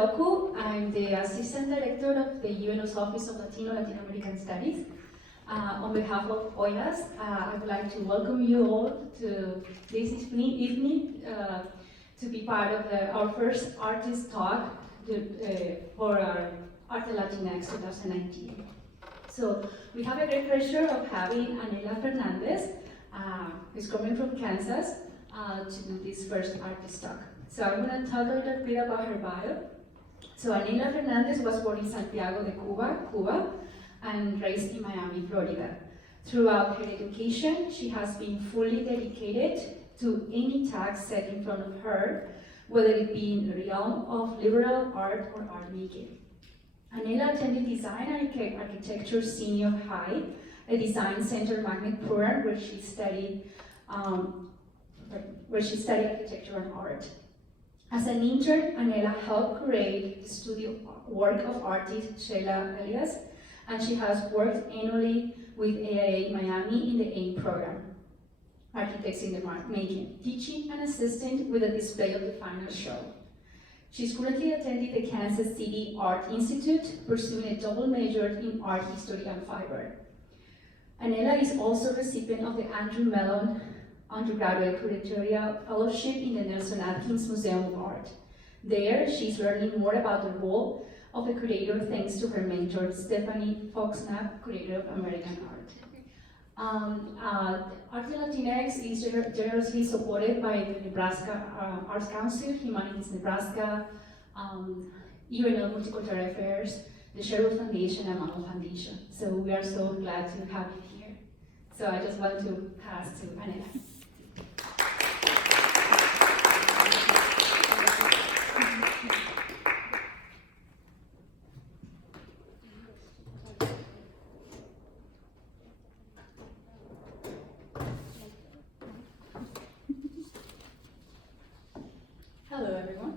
Locu. I'm the Assistant Director of the UNO's Office of Latino, Latin American Studies. On behalf of OLLAS, I would like to welcome you all to this evening to be part of our first artist talk for our ArteLatinX 2019. So we have a great pleasure of having Anella Fernández, who's coming from Kansas, to do this first artist talk. So I'm going to talk a little bit about her bio. So Anella Fernández was born in Santiago de Cuba, and raised in Miami, Florida. Throughout her education, she has been fully dedicated to any task set in front of her, whether it be in the realm of liberal art or art making. Anella attended Design and Architecture Senior High, a design center magnet program where she studied architecture and art. As an intern, Anella helped create the studio work of artist Sheila Elias, and she has worked annually with AIA Miami in the AIM program, Architects in the Making, teaching and assisting with the display of the final show. She's currently attending the Kansas City Art Institute, pursuing a double major in art history and fiber. Anella is also recipient of the Andrew Mellon Undergraduate Curatorial Fellowship in the Nelson Atkins Museum of Art. There, she's learning more about the role of a curator thanks to her mentor, Stephanie Foxknapp, curator of American art. ArteLatinX is generously supported by the Nebraska Arts Council, Humanities Nebraska, UNL Multicultural Affairs, the Sherwood Foundation, and Omaha Foundation. So we are so glad to have you here. So I just want to pass to Anella. Hello everyone.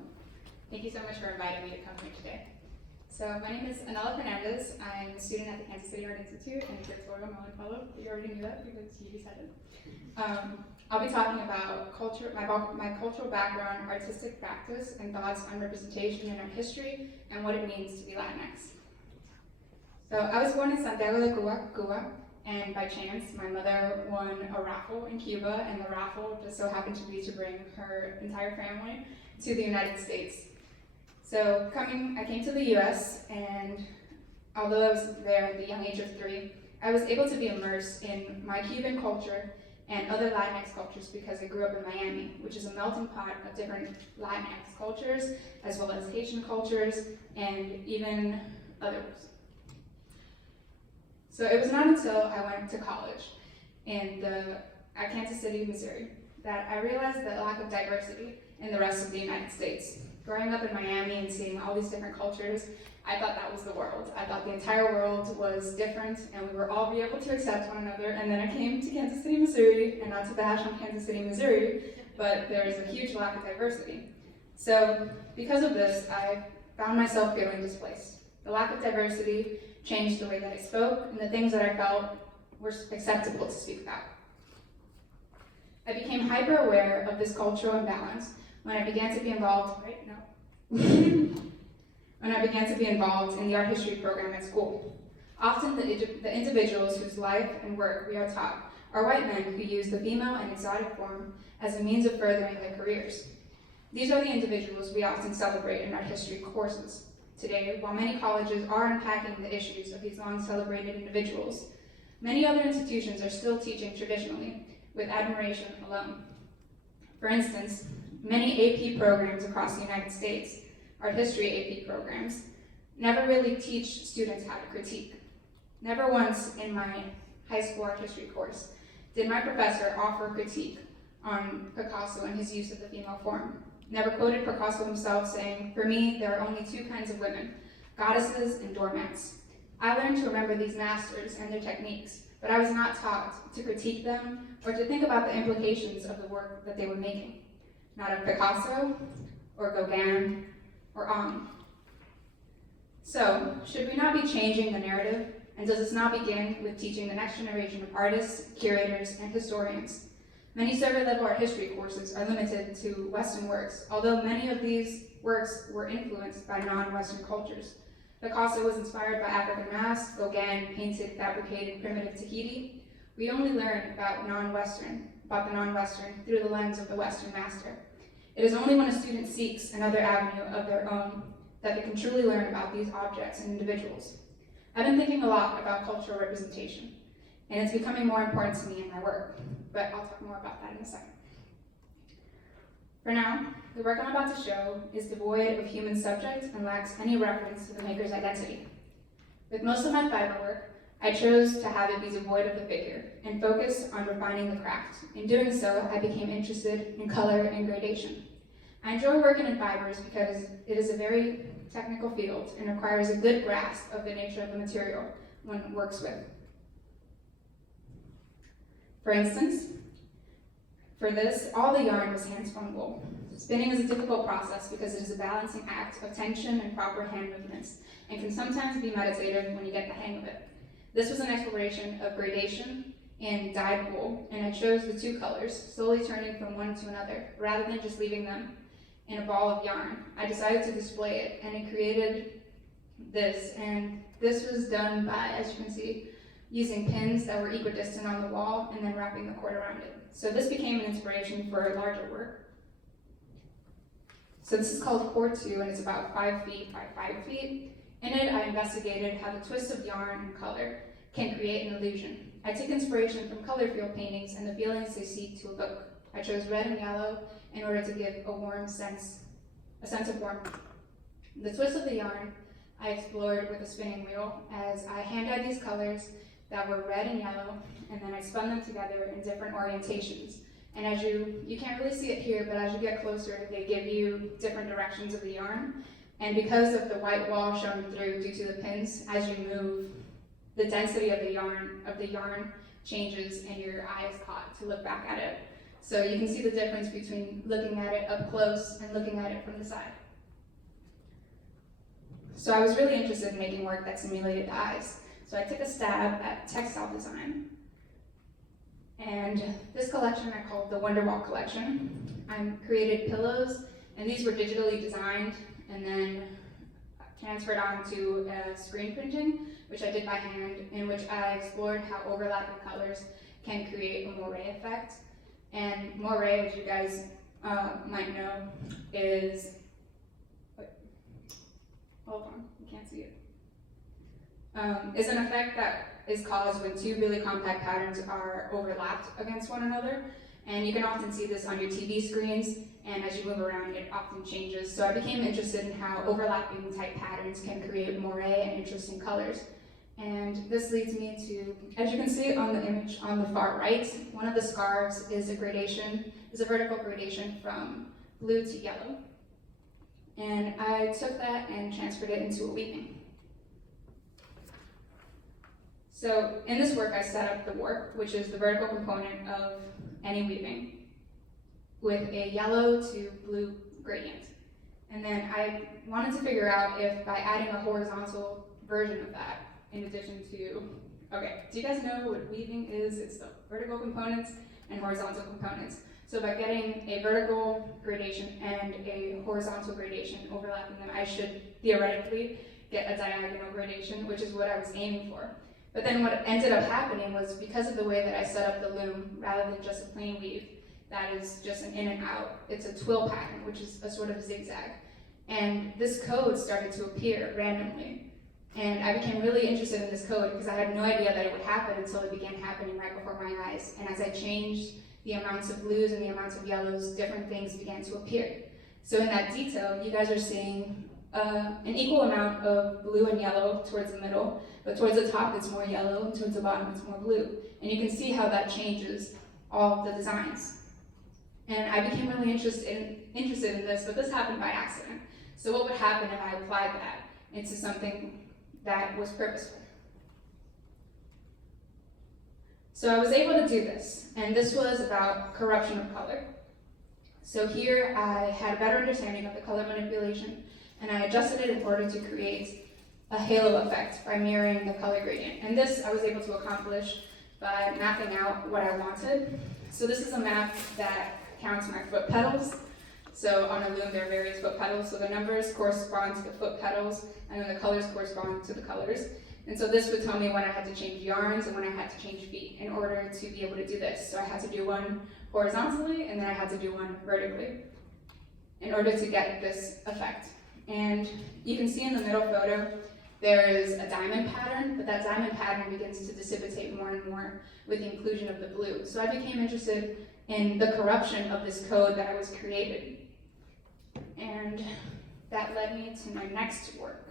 Thank you so much for inviting me to come here today. So my name is Anella Fernández. I'm a student at the Kansas City Art Institute and a Curatorial Mellon Fellow. You already knew that because you said it. I'll be talking about culture, my cultural background, artistic practice, and thoughts on representation in art history and what it means to be Latinx. So I was born in Santiago de Cuba, and by chance, my mother won a raffle in Cuba, and the raffle just so happened to be to bring her entire family to the United States. So I came to the US, and although I was there at the young age of 3, I was able to be immersed in my Cuban culture and other Latinx cultures because I grew up in Miami, which is a melting pot of different Latinx cultures, as well as Haitian cultures, and even others. So it was not until I went to college at Kansas City, Missouri, that I realized the lack of diversity in the rest of the United States. Growing up in Miami and seeing all these different cultures, I thought that was the world. I thought the entire world was different and we were all be able to accept one another. And then I came to Kansas City, Missouri, and not to bash on Kansas City, Missouri, but there is a huge lack of diversity. So because of this, I found myself feeling displaced. The lack of diversity changed the way that I spoke and the things that I felt were acceptable to speak about. I became hyper aware of this cultural imbalance when I began to be involved, when I began to be involved in the art history program at school. Often the individuals whose life and work we are taught are white men who use the female and exotic form as a means of furthering their careers. These are the individuals we often celebrate in art history courses. Today, while many colleges are unpacking the issues of these long-celebrated individuals, many other institutions are still teaching traditionally, with admiration alone. For instance, many AP programs across the United States, art history AP programs, never really teach students how to critique. Never once in my high school art history course did my professor offer critique on Picasso and his use of the female form. Never quoted Picasso himself saying, "For me, there are only 2 kinds of women, goddesses and doormats." I learned to remember these masters and their techniques, but I was not taught to critique them or to think about the implications of the work that they were making. Not of Picasso, or Gauguin, or Arm. So, should we not be changing the narrative? And does this not begin with teaching the next generation of artists, curators, and historians? Many survey-level art history courses are limited to Western works, although many of these works were influenced by non-Western cultures. Picasso was inspired by African masks, Gauguin painted fabricated primitive Tahiti. We only learn about the non-Western through the lens of the Western master. It is only when a student seeks another avenue of their own that they can truly learn about these objects and individuals. I've been thinking a lot about cultural representation, and it's becoming more important to me in my work, but I'll talk more about that in a second. For now, the work I'm about to show is devoid of human subject and lacks any reference to the maker's identity. With most of my fiber work, I chose to have it be devoid of the figure and focus on refining the craft. In doing so, I became interested in color and gradation. I enjoy working in fibers because it is a very technical field and requires a good grasp of the nature of the material one works with. For instance, for this, all the yarn was hand-spun wool. Spinning is a difficult process because it is a balancing act of tension and proper hand movements, and can sometimes be meditative when you get the hang of it. This was an exploration of gradation in dyed wool, and I chose the two colors, slowly turning from one to another, rather than just leaving them in a ball of yarn. I decided to display it, and it created this, and this was done by, as you can see, using pins that were equidistant on the wall and then wrapping the cord around it. So this became an inspiration for larger work. So this is called Cord 2, and it's about 5 feet by 5 feet. In it, I investigated how the twists of yarn and color can create an illusion. I took inspiration from color field paintings and the feelings they seek to evoke. I chose red and yellow in order to give a sense of warmth. The twist of the yarn I explored with a spinning wheel as I hand-dyed these colors that were red and yellow, and then I spun them together in different orientations. And as you can't really see it here, but as you get closer, they give you different directions of the yarn. And because of the white wall showing through due to the pins, as you move, the density of the yarn changes and your eye is caught to look back at it. So you can see the difference between looking at it up close and looking at it from the side. So I was really interested in making work that simulated dyes. So I took a stab at textile design. And this collection I called the Wonderwall collection. I created pillows, and these were digitally designed and then transferred onto screen printing, which I did by hand, in which I explored how overlapping colors can create a moire effect. And moire, as you guys might know, is, hold on, you can't see it. Is an effect that is caused when two really compact patterns are overlapped against one another. And you can often see this on your TV screens, and as you move around, it often changes. So I became interested in how overlapping type patterns can create moire and interesting colors. And this leads me to, as you can see on the image on the far right, one of the scarves is a vertical gradation from blue to yellow. And I took that and transferred it into a weaving. So in this work, I set up the warp, which is the vertical component of any weaving, with a yellow to blue gradient. And then I wanted to figure out if by adding a horizontal version of that, in addition to, okay, do you guys know what weaving is? It's the vertical components and horizontal components. So by getting a vertical gradation and a horizontal gradation overlapping them, I should theoretically get a diagonal gradation, which is what I was aiming for. But then what ended up happening was, because of the way that I set up the loom, rather than just a plain weave, that is just an in and out, it's a twill pattern, which is a sort of zigzag. And this code started to appear randomly. And I became really interested in this code because I had no idea that it would happen until it began happening right before my eyes. And as I changed the amounts of blues and the amounts of yellows, different things began to appear. So in that detail, you guys are seeing an equal amount of blue and yellow towards the middle, but towards the top it's more yellow, and towards the bottom it's more blue. And you can see how that changes all of the designs. And I became really interested in this, but this happened by accident. So what would happen if I applied that into something that was purposeful? So I was able to do this, and this was about corruption of color. So here I had a better understanding of the color manipulation, and I adjusted it in order to create a halo effect by mirroring the color gradient. And this I was able to accomplish by mapping out what I wanted. So this is a map that counts my foot petals. So on a loom, there are various foot pedals. So the numbers correspond to the foot pedals, and then the colors correspond to the colors. And so this would tell me when I had to change yarns and when I had to change feet in order to be able to do this. So I had to do one horizontally, and then I had to do one vertically in order to get this effect. And you can see in the middle photo, there is a diamond pattern, but that diamond pattern begins to dissipate more and more with the inclusion of the blue. So I became interested in the corruption of this code that I was created. And that led me to my next work,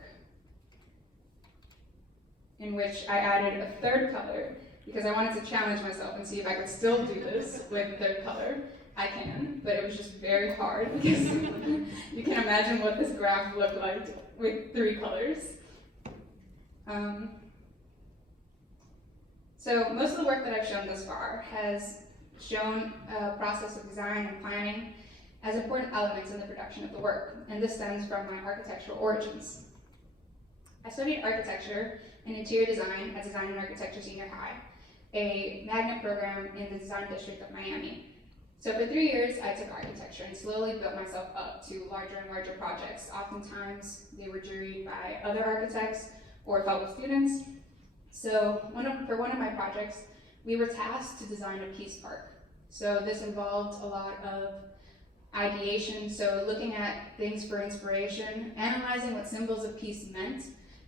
in which I added a third color because I wanted to challenge myself and see if I could still do this with third color. I can, but it was just very hard because you can imagine what this graph looked like with 3 colors. So most of the work that I've shown thus far has shown a process of design and planning as important elements in the production of the work, and this stems from my architectural origins. I studied architecture and interior design at Design and Architecture Senior High, a magnet program in the design district of Miami. So for 3 years, I took architecture and slowly built myself up to larger and larger projects. Oftentimes, they were juried by other architects or fellow students. So for one of my projects, we were tasked to design a peace park. So this involved a lot of ideation, so looking at things for inspiration, analyzing what symbols of peace meant,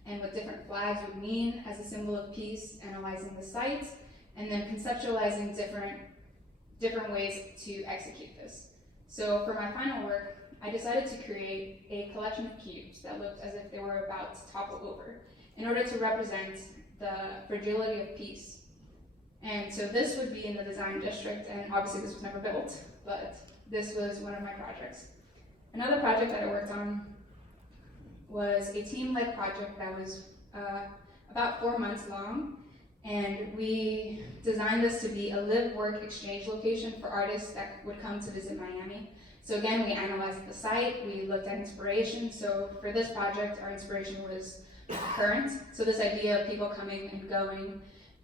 and what different flags would mean as a symbol of peace, analyzing the site, and then conceptualizing different ways to execute this. So for my final work, I decided to create a collection of cubes that looked as if they were about to topple over in order to represent the fragility of peace. And so this would be in the design district, and obviously this was never built, but this was one of my projects. Another project that I worked on was a team-led project that was about 4 months long, and we designed this to be a live-work exchange location for artists that would come to visit Miami. So again, we analyzed the site, we looked at inspiration. So for this project, our inspiration was current, so this idea of people coming and going,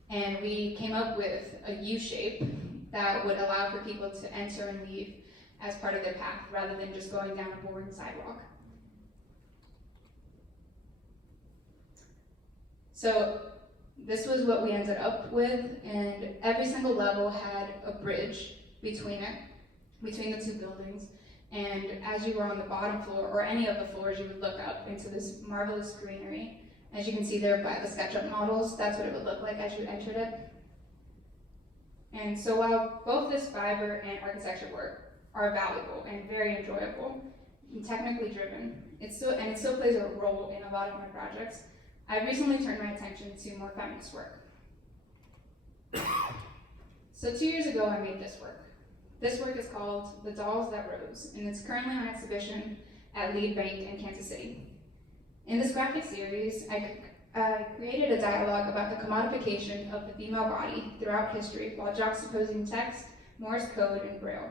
and we came up with a U shape that would allow for people to enter and leave as part of their path, rather than just going down a boring sidewalk. So this was what we ended up with, and every single level had a bridge between the 2 buildings. And as you were on the bottom floor, or any of the floors, you would look up into this marvelous greenery. As you can see there by the SketchUp models, that's what it would look like as you entered it. And so while both this fiber and architecture work are valuable and very enjoyable and technically driven, it still plays a role in a lot of my projects, I recently turned my attention to more feminist work. So 2 years ago, I made this work. This work is called The Dolls That Rose, and it's currently on exhibition at Lead Bank in Kansas City. In this graphic series, I created a dialogue about the commodification of the female body throughout history while juxtaposing text, Morse code, and Braille,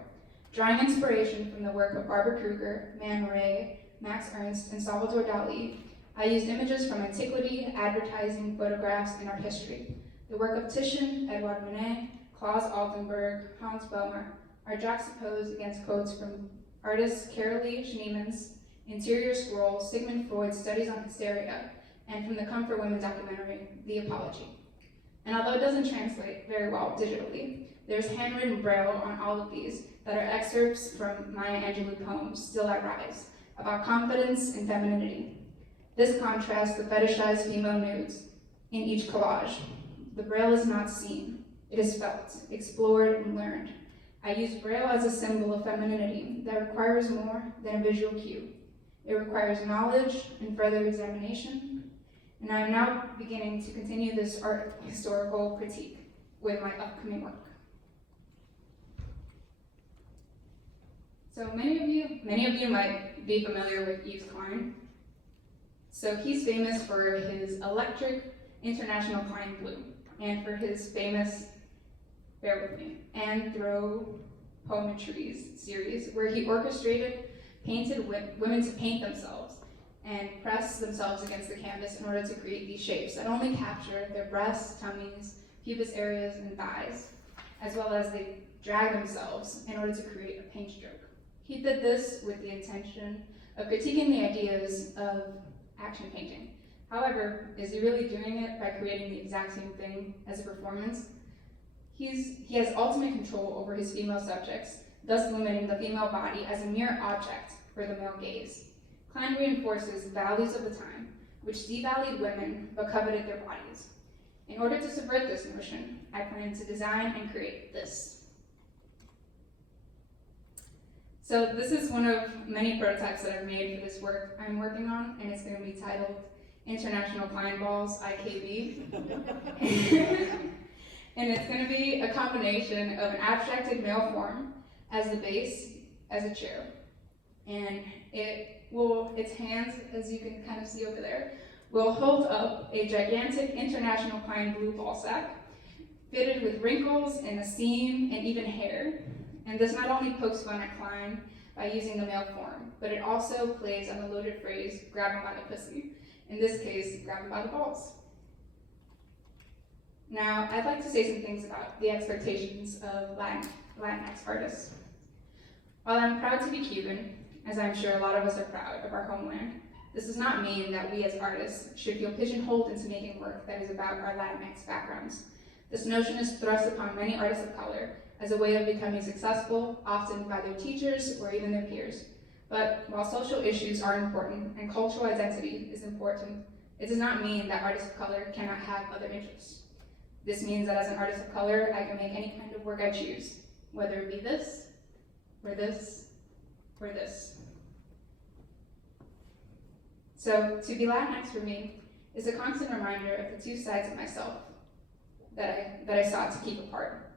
drawing inspiration from the work of Barbara Kruger, Man Ray, Max Ernst, and Salvador Dali. I used images from antiquity, advertising, photographs, and art history. The work of Titian, Edouard Manet, Claus Altenburg, Hans Boehmer are juxtaposed against quotes from artists Carolee Schneeman's Interior Scroll, Sigmund Freud's Studies on Hysteria, and from the Come for Women documentary, The Apology. And although it doesn't translate very well digitally, there's handwritten Braille on all of these that are excerpts from Maya Angelou poems, Still I Rise, about confidence and femininity. This contrasts the fetishized female nudes in each collage. The Braille is not seen, it is felt, explored, and learned. I use Braille as a symbol of femininity that requires more than a visual cue. It requires knowledge and further examination, and I am now beginning to continue this art historical critique with my upcoming work. So many of you might be familiar with Yves Klein. So he's famous for his electric International Klein Blue, and for his famous, bear with me, Anthropometries series, where he orchestrated painted women to paint themselves and press themselves against the canvas in order to create these shapes that only capture their breasts, tummies, pubis areas, and thighs, as well as they drag themselves in order to create a paint stroke. He did this with the intention of critiquing the ideas of action painting. However, is he really doing it by creating the exact same thing as a performance? He has ultimate control over his female subjects, thus limiting the female body as a mere object for the male gaze. Klein reinforces values of the time, which devalued women but coveted their bodies. In order to subvert this notion, I plan to design and create this. So this is one of many prototypes that I've made for this work I'm working on, and it's going to be titled International Klein Balls, IKB. And it's going to be a combination of an abstracted male form as the base, as a chair. And its hands, as you can kind of see over there, will hold up a gigantic International Klein blue ball sack, fitted with wrinkles and a seam and even hair. And this not only pokes fun at Klein by using the male form, but it also plays on the loaded phrase, grab him by the pussy. In this case, grab him by the balls. Now, I'd like to say some things about the expectations of Latinx artists. While I'm proud to be Cuban, as I'm sure a lot of us are proud of our homeland, this does not mean that we as artists should feel pigeonholed into making work that is about our Latinx backgrounds. This notion is thrust upon many artists of color as a way of becoming successful, often by their teachers or even their peers. But while social issues are important and cultural identity is important, it does not mean that artists of color cannot have other interests. This means that as an artist of color, I can make any kind of work I choose, whether it be this, or this, or this. So to be Latinx for me is a constant reminder of the two sides of myself that I sought to keep apart,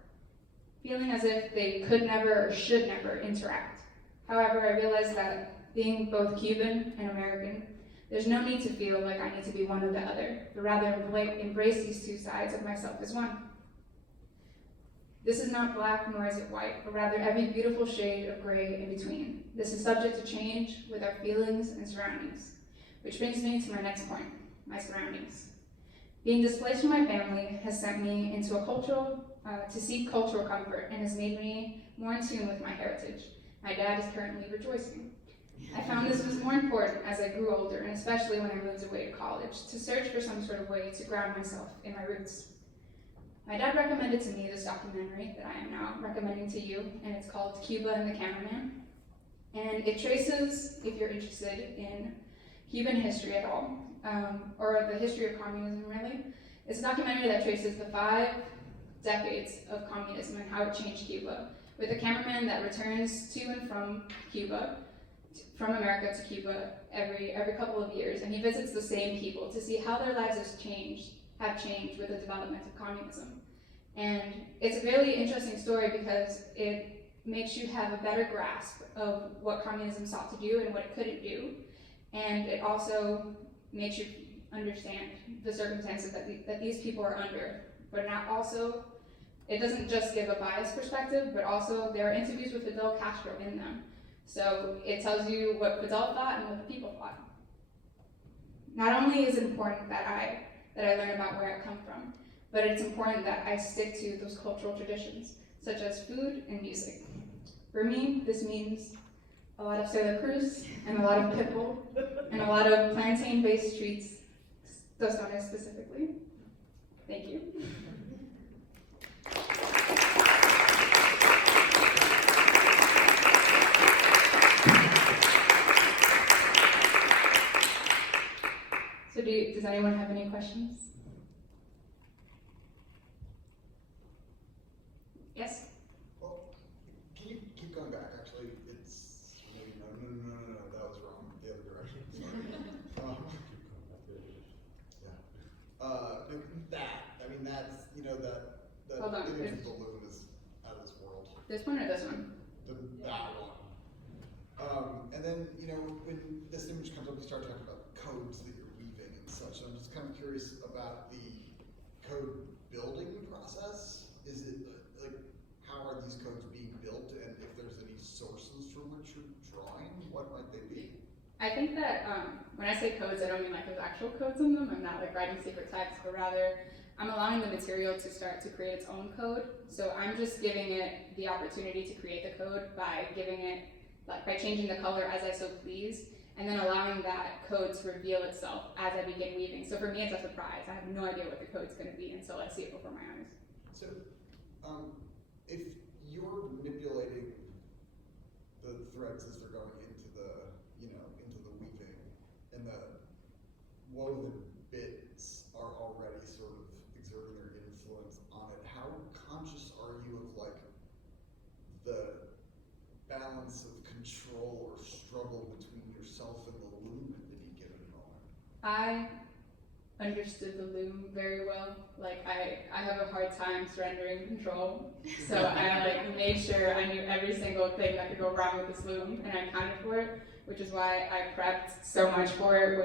feeling as if they could never or should never interact. However, I realized that being both Cuban and American, there's no need to feel like I need to be one or the other, but rather embrace these two sides of myself as one. This is not black nor is it white, but rather every beautiful shade of gray in between. This is subject to change with our feelings and surroundings. Which brings me to my next point, my surroundings. Being displaced from my family has sent me into to seek cultural comfort and has made me more in tune with my heritage. My dad is currently rejoicing. I found this was more important as I grew older, and especially when I moved away to college, to search for some sort of way to ground myself in my roots. My dad recommended to me this documentary that I am now recommending to you, and it's called Cuba and the Cameraman. And it traces, if you're interested in Cuban history at all, or the history of communism really, it's a documentary that traces the 5 decades of communism and how it changed Cuba, with a cameraman that returns to and from Cuba, from America to Cuba every couple of years, and he visits the same people to see how their lives have changed with the development of communism. And it's a really interesting story because it makes you have a better grasp of what communism sought to do and what it couldn't do, and it also makes you understand the circumstances that these people are under, but not also, it doesn't just give a biased perspective, but also there are interviews with Fidel Castro in them. So it tells you what Fidel thought and what the people thought. Not only is it important that I learn about where I come from, but it's important that I stick to those cultural traditions, such as food and music. For me, this means a lot of Santa Cruz, and a lot of pitbull, and a lot of plantain-based treats, tostones specifically. Thank you. So does anyone have any questions? Yes? Well, can you keep going back? Actually, it's maybe no, that was wrong. The other direction. Sorry. I mean, that's, that Hold on. image of the balloon is out of this world. This one or this one? That one. And then, when this image comes up, you start talking about codes that you're weaving and such. I'm just kind of curious about the code building process. Is it, how are these codes being built, and if there's any sources from which you're drawing, what might they be? I think that when I say codes, I don't mean like there's actual codes in them. I'm not like writing secret text, but rather I'm allowing the material to start to create its own code. So I'm just giving it the opportunity to create the code by giving it like by changing the color as I so please, and then allowing that code to reveal itself as I begin weaving. So for me, it's a surprise. I have no idea what the code's going to be until I see it before my eyes. So, if you're manipulating the threads as they're going into the, into the weaving, and the woven bits are already sort of exerting their influence on it, how conscious are you of like the balance of control or struggle between yourself and the loom at any given moment? I understood the loom very well. Like I have a hard time surrendering control. So I like made sure I knew every single thing that could go wrong with this loom, and I accounted for it, which is why I prepped so much for it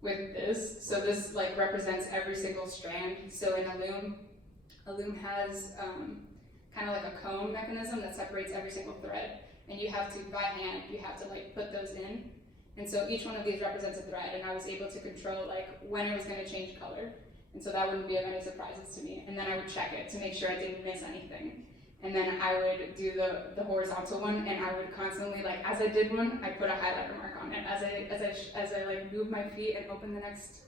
with this. So this like represents every single strand. So in a loom has kind of like a cone mechanism that separates every single thread, and you have to, by hand, you have to like put those in. And so each one of these represents a thread, and I was able to control like when it was going to change color. And so that wouldn't be of any surprises to me. And then I would check it to make sure I didn't miss anything. And then I would do the horizontal one, and I would constantly, like as I did one, I put a highlighter mark on it. As I like move my feet and open the next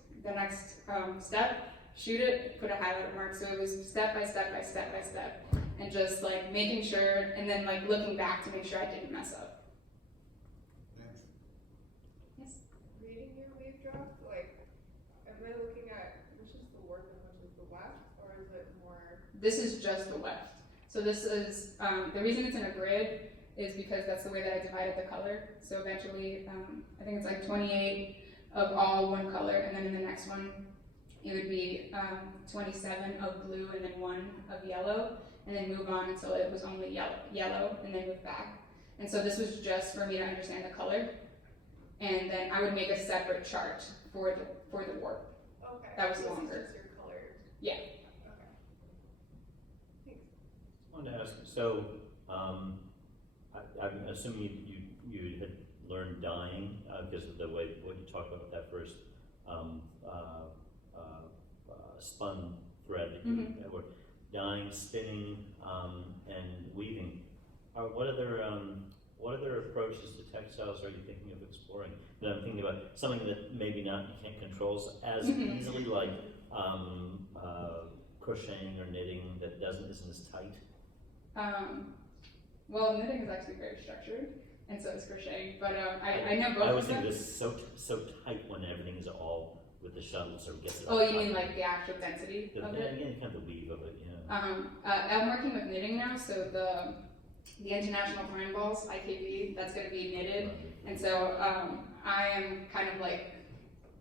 step, shoot it, put a highlighter mark. So it was step by step by step by step, and just like making sure, and then like looking back to make sure I didn't mess up. Reading your weave draft, like, am I looking at which is the work and which is the weft, or is it more? This is just the weft. So this is, the reason it's in a grid is because that's the way that I divided the color. So eventually, I think it's like 28 of all one color, and then in the next one, it would be 27 of blue and then 1 of yellow, and then move on until it was only yellow, and then move back. And so this was just for me to understand the color. And then I would make a separate chart for the warp. Okay. That was so longer. This is just your color. Yeah. Okay. Thanks. I wanted to ask, so I'm assuming you had learned dyeing because of the way what you talked about that first spun thread that you were dyeing, spinning, and weaving. What other approaches to textiles are you thinking of exploring? And I'm thinking about something that maybe not you can't control as easily, like crocheting or knitting that isn't as tight. Well, knitting is actually very structured, and so is crocheting. But I know both. I always of them. think it's so tight when everything is all with the shuttle, so it gets it. Oh, all you mean tight. like the actual density of it? Again, kind of the weave of it, yeah. I'm working with knitting now, so the International Twine Balls, IKB, that's going to be knitted, and so I am kind of like,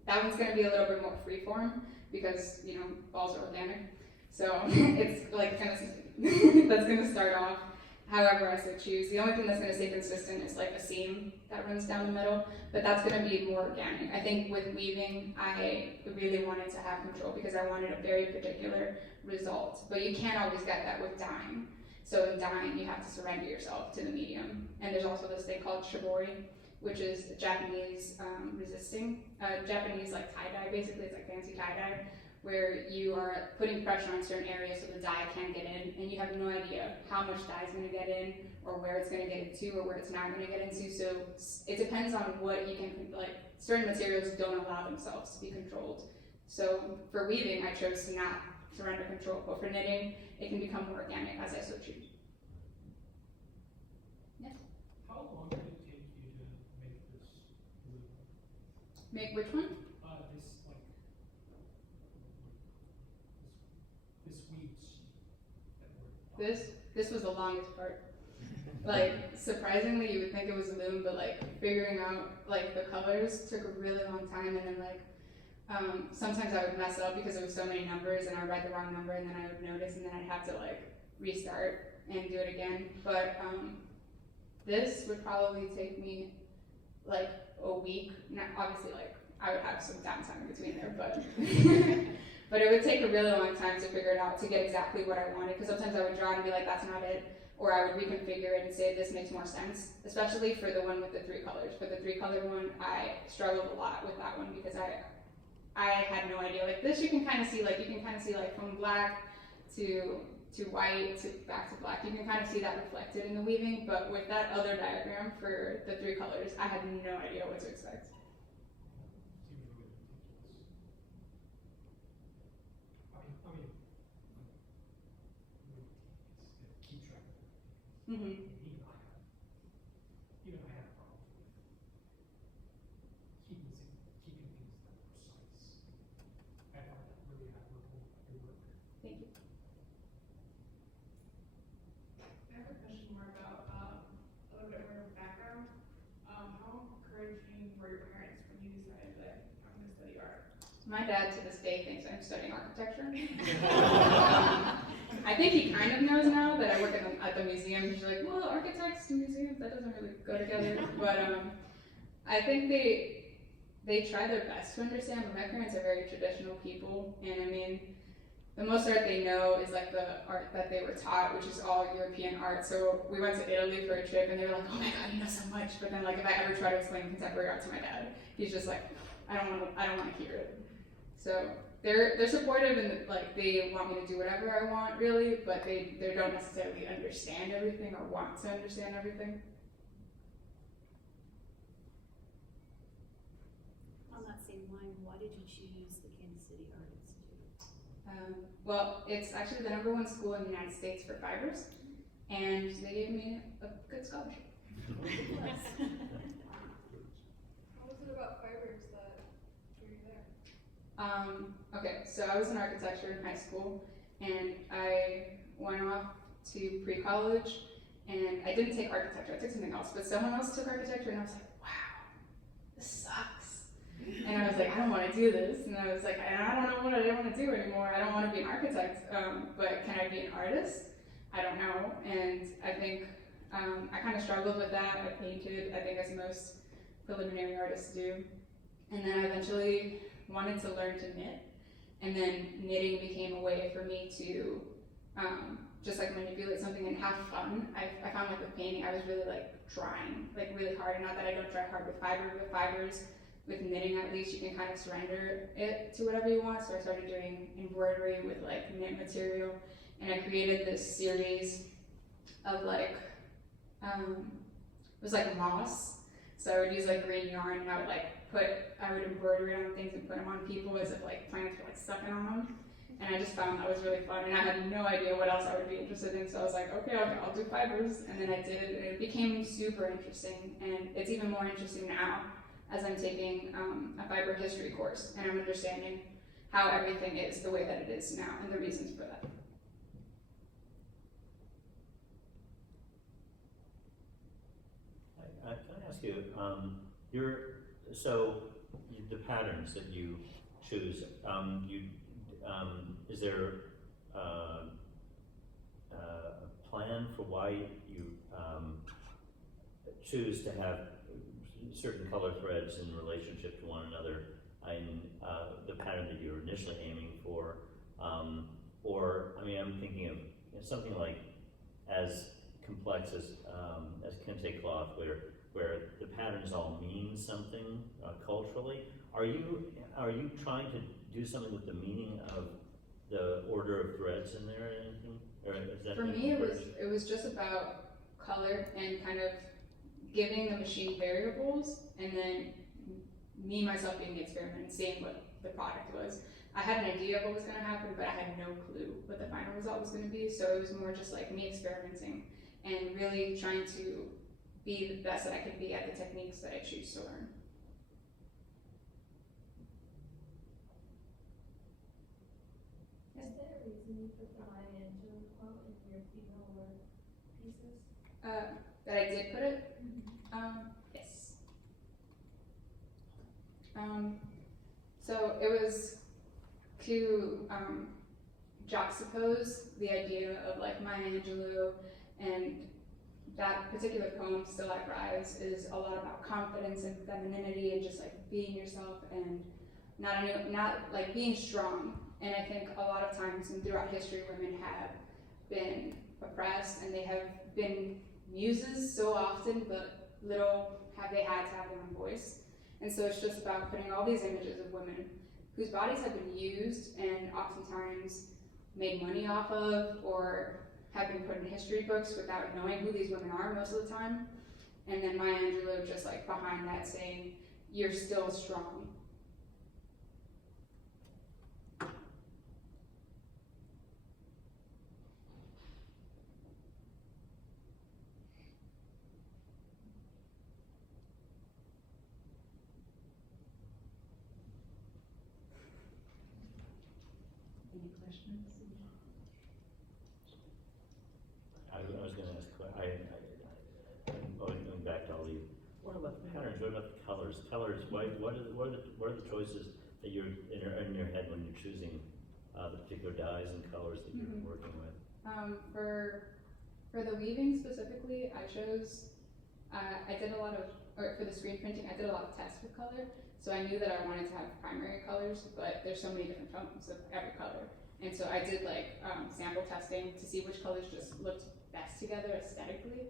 that one's going to be a little bit more freeform because, balls are organic, so it's like kind of, that's going to start off however I so choose. The only thing that's going to stay consistent is like a seam that runs down the middle, but that's going to be more organic. I think with weaving, I really wanted to have control because I wanted a very particular result, but you can't always get that with dyeing. So in dyeing, you have to surrender yourself to the medium. And there's also this thing called shibori, which is Japanese resisting. Japanese like tie-dye, basically it's like fancy tie-dye, where you are putting pressure on certain areas so the dye can't get in, and you have no idea how much dye is going to get in, or where it's going to get into, or where it's not going to get into. So it depends on what you can, like certain materials don't allow themselves to be controlled. So for weaving, I chose to not surrender control, but for knitting, it can become more organic as I so choose. Yes? How long did it take you to make this loom? Make which one? This weave sheet that we're This was the longest part. Like, surprisingly, you would think it was a loom, but like figuring out like the colors took a really long time, and then like sometimes I would mess up because there was so many numbers and I would write the wrong number, and then I would notice, and then I'd have to like restart and do it again. But this would probably take me like a week. Now, obviously, like I would have some downtime in between there, but but it would take a really long time to figure it out to get exactly what I wanted. Because sometimes I would draw it and be like, that's not it, or I would reconfigure it and say this makes more sense. Especially for the one with the 3 colors. For the 3-color one, I struggled a lot with that one because I had no idea. Like this, you can kind of see like from black to to white, to back to black. You can kind of see that reflected in the weaving, but with that other diagram for the 3 colors, I had no idea what to expect. Seems really ridiculous. It's keep track of it. Mm-hmm. Even I have problems with keeping things that precise. I find that really admirable in your work. Thank you. I have a question more about a little bit more background. How encouraging were your parents when you decided that I'm going to study art? My dad to this day thinks I'm studying architecture. I think he kind of knows now that I work at the museum. He's like, well, architects and museums, that doesn't really go together. But I think they try their best to understand, but my parents are very traditional people. And I mean, the most art they know is like the art that they were taught, which is all European art. So we went to Italy for a trip and they were like, oh my God, you know so much. But then like if I ever try to explain contemporary art to my dad, he's just like, I don't want to hear it. So they're supportive and like they want me to do whatever I want really, but they don't necessarily understand everything or want to understand everything. On that same line, why did you choose the Kansas City Art Institute? Well, it's actually the #1 school in the United States for fibers, and they gave me a good scholarship. What was it about fibers that drew you there? Okay, so I was in architecture in high school, and I went off to pre-college, and I didn't take architecture, I took something else, but someone else took architecture, and I was like, wow, this sucks. And I was like, I don't want to do this, and I was like, I don't know what I want to do anymore, I don't want to be an architect, but can I be an artist? I don't know, and I think I kind of struggled with that. I painted, I think as most preliminary artists do, and then I eventually wanted to learn to knit, and then knitting became a way for me to just like manipulate something and have fun. I found like with painting, I was really like trying like really hard. Not that I don't try hard with fibers. With knitting, at least you can kind of surrender it to whatever you want. So I started doing embroidery with like knit material, and I created this series of like it was like moss. So I would use like green yarn, and I would embroider it on things and put them on people as if like plants were like sucking on them. And I just found that was really fun, and I had no idea what else I would be interested in. So I was like, okay, I'll do fibers, and then I did, and it became super interesting. And it's even more interesting now as I'm taking a fiber history course, and I'm understanding how everything is the way that it is now and the reasons for that. Can I ask you, the patterns that you choose, is there a plan for why you choose to have certain color threads in relationship to one another in the pattern that you're initially aiming for? Or, I mean, I'm thinking of something like as complex as kente cloth, where the patterns all mean something culturally. Are you trying to do something with the meaning of the order of threads in there or anything? Or is that for me, it was just about color and kind of giving the machine variables, and then me myself being the experiment and seeing what the product was. I had an idea of what was going to happen, but I had no clue what the final result was going to be. So it was more just like me experimenting and really trying to be the best that I could be at the techniques that I choose to learn. Is there a reason you put the Maya Angelou quote in your female work pieces? That I did put it? Yes. So it was to juxtapose the idea of like Maya Angelou, and that particular poem, Still I Rise, is a lot about confidence and femininity and just like being yourself and not like being strong. And I think a lot of times and throughout history, women have been oppressed and they have been muses so often, but little have they had to have their own voice. And so it's just about putting all these images of women whose bodies have been used and oftentimes made money off of or have been put in history books without knowing who these women are most of the time. And then Maya Angelou just like behind that saying, "You're still strong." Any questions? I was gonna ask, going back to all the, what about the patterns, what about the colors? Colors, what are the choices that you're, in your head when you're choosing, the particular dyes and colors that you're Mhm. working with? For the weaving specifically, I chose, I did a lot of, or for the screen printing, I did a lot of tests with color. So I knew that I wanted to have primary colors, but there's so many different tones of every color. And so I did like sample testing to see which colors just looked best together aesthetically.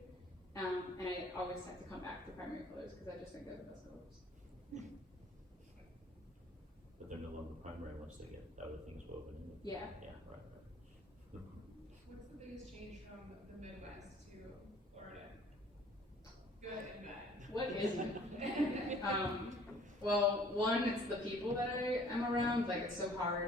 And I always have to come back to primary colors because I just think they're the best colors. But they're no longer primary once they get other things woven in. Yeah. Yeah, right. What's the biggest change from the Midwest to Florida? Good and bad. What is it? Well, one, it's the people that I am around. Like, it's so hard